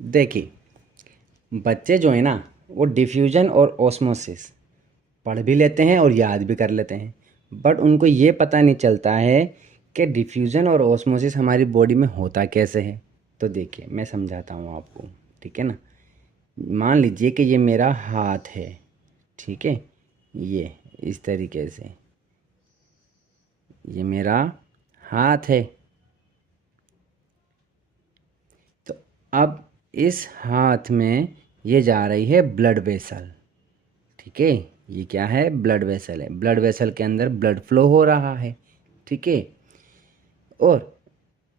देखिए, बच्चे जो है ना वो डिफ्यूजन और ऑस्मोसिस पढ़ भी लेते हैं और याद भी कर लेते हैं। बट उनको ये पता नहीं चलता है कि डिफ्यूजन और ऑस्मोसिस हमारी बॉडी में होता कैसे है। तो देखिए मैं समझाता हूँ आपको, ठीक है ना। मान लीजिए कि ये मेरा हाथ है, ठीक है। ये इस तरीके से ये मेरा हाथ है। तो अब इस हाथ में ये जा रही है ब्लड वेसल, ठीक है। ये क्या है? ब्लड वेसल है। ब्लड वेसल के अंदर ब्लड फ्लो हो रहा है, ठीक है। और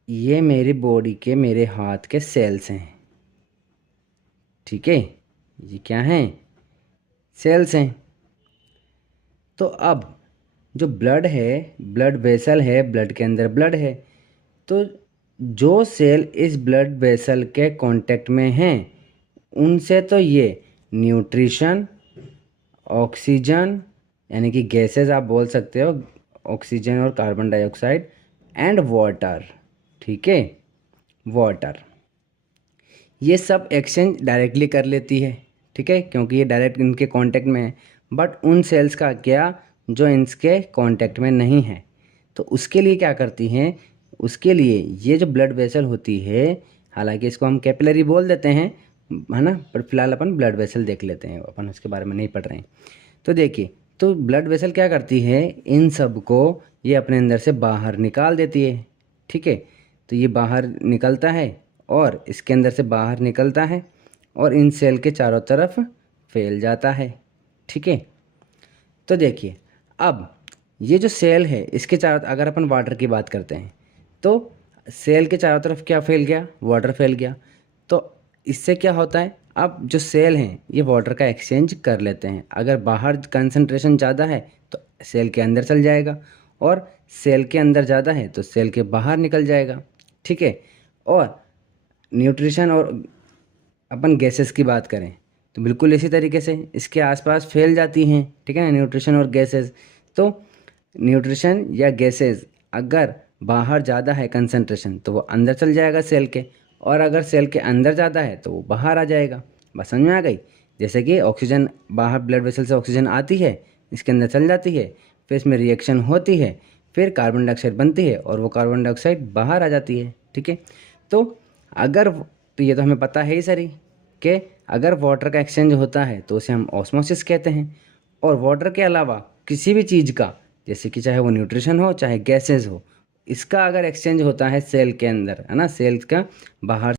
ये मेरी बॉडी के मेरे हाथ के सेल्स हैं, ठीक है। ये क्या हैं? सेल्स हैं। तो अब जो ब्लड है, ब्लड वेसल है, ब्लड के अंदर ब्लड है। तो जो सेल इस ब्लड वेसल के कांटेक्ट में हैं उनसे तो ये न्यूट्रिशन, ऑक्सीजन यानी कि गैसेस आप बोल सकते हो, ऑक्सीजन और कार्बन डाइऑक्साइड एंड वाटर, ठीक है। वाटर ये सब एक्सचेंज डायरेक्टली कर लेती है, ठीक है, क्योंकि ये डायरेक्ट इनके कांटेक्ट में है। बट उन सेल्स का क्या जो इनके कांटेक्ट में नहीं है, तो उसके लिए क्या करती हैं? उसके लिए ये जो ब्लड वेसल होती है, हालांकि इसको हम कैपिलरी बोल देते हैं, है ना, पर फिलहाल अपन ब्लड वेसल देख लेते हैं, अपन उसके बारे में नहीं पढ़ रहे हैं। तो देखिए, तो ब्लड वेसल क्या करती है? इन सब को ये अपने अंदर से बाहर निकाल देती है, ठीक है। तो ये बाहर निकलता है और इसके अंदर से बाहर निकलता है और इन सेल के चारों तरफ फैल जाता है, ठीक है। तो देखिए, अब ये जो सेल है इसके चारों, अगर अपन वाटर की बात करते हैं तो सेल के चारों तरफ क्या फैल गया? वाटर फैल गया। तो इससे क्या होता है? अब जो सेल हैं ये वाटर का एक्सचेंज कर लेते हैं। अगर बाहर कंसंट्रेशन ज़्यादा है तो सेल के अंदर चल जाएगा, और सेल के अंदर ज़्यादा है तो सेल के बाहर निकल जाएगा, ठीक है। और न्यूट्रिशन और अपन गैसेस की बात करें तो बिल्कुल इसी तरीके से इसके आसपास फैल जाती हैं, ठीक है ना, न्यूट्रिशन और गैसेस। तो न्यूट्रिशन या गैसेस अगर बाहर ज़्यादा है कंसंट्रेशन तो वो अंदर चल जाएगा सेल के, और अगर सेल के अंदर ज़्यादा है तो वो बाहर आ जाएगा। बस समझ में आ गई? जैसे कि ऑक्सीजन बाहर ब्लड वेसल से ऑक्सीजन आती है, इसके अंदर चल जाती है, फिर इसमें रिएक्शन होती है, फिर कार्बन डाइऑक्साइड बनती है और वो कार्बन डाइऑक्साइड बाहर आ जाती है, ठीक है। तो अगर, तो ये तो हमें पता है ही सरी कि अगर वाटर का एक्सचेंज होता है तो उसे हम ऑस्मोसिस कहते हैं। और वाटर के अलावा किसी भी चीज़ का, जैसे कि चाहे वो न्यूट्रिशन हो चाहे गैसेस हो, इसका अगर एक्सचेंज होता है सेल के अंदर, है ना, सेल का बाहर